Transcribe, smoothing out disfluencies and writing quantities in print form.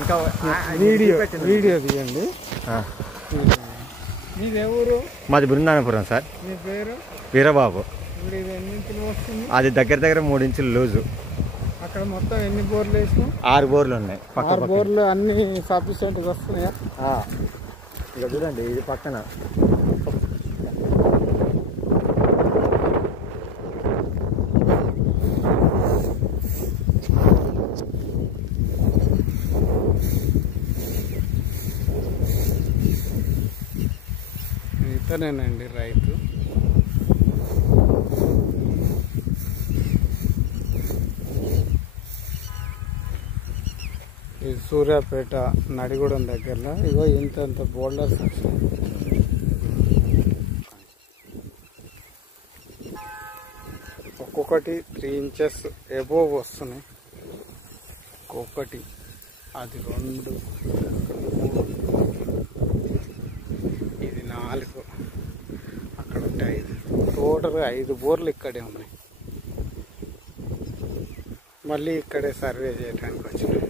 ఇంకా వీడియో తీయండి. మీది ఎవరు? మాది బృందానపురం సార్. మీ పేరు? వీరబాబు. ఇప్పుడు ఇది ఎన్ని ఇంచులు వస్తుంది? అది దగ్గర 3 ఇంచులు లూజు. అక్కడ మొత్తం ఎన్ని బోర్లు వేసినాం? 6 బోర్లు ఉన్నాయి. 6 బోర్లు అన్ని సఫిషియెంట్గా వస్తున్నాయా? ఇక చూడండి, ఇది పక్కన ఇతనేనండి రైతు. ఇది సూర్యాపేట నడిగూడెం దగ్గరలో. ఇగో ఇంత బోల్డర్స్ వస్తాయి. ఒక్కొక్కటి 3 ఇంచెస్ ఎబోవ్ వస్తున్నాయి. ఒక్కొక్కటి అది 2, ఇది 4, అక్కడ ఉంటే 5. టోటల్గా 5 బోర్లు ఇక్కడే ఉన్నాయి. మళ్ళీ ఇక్కడే సర్వే చేయడానికి వచ్చినాయి.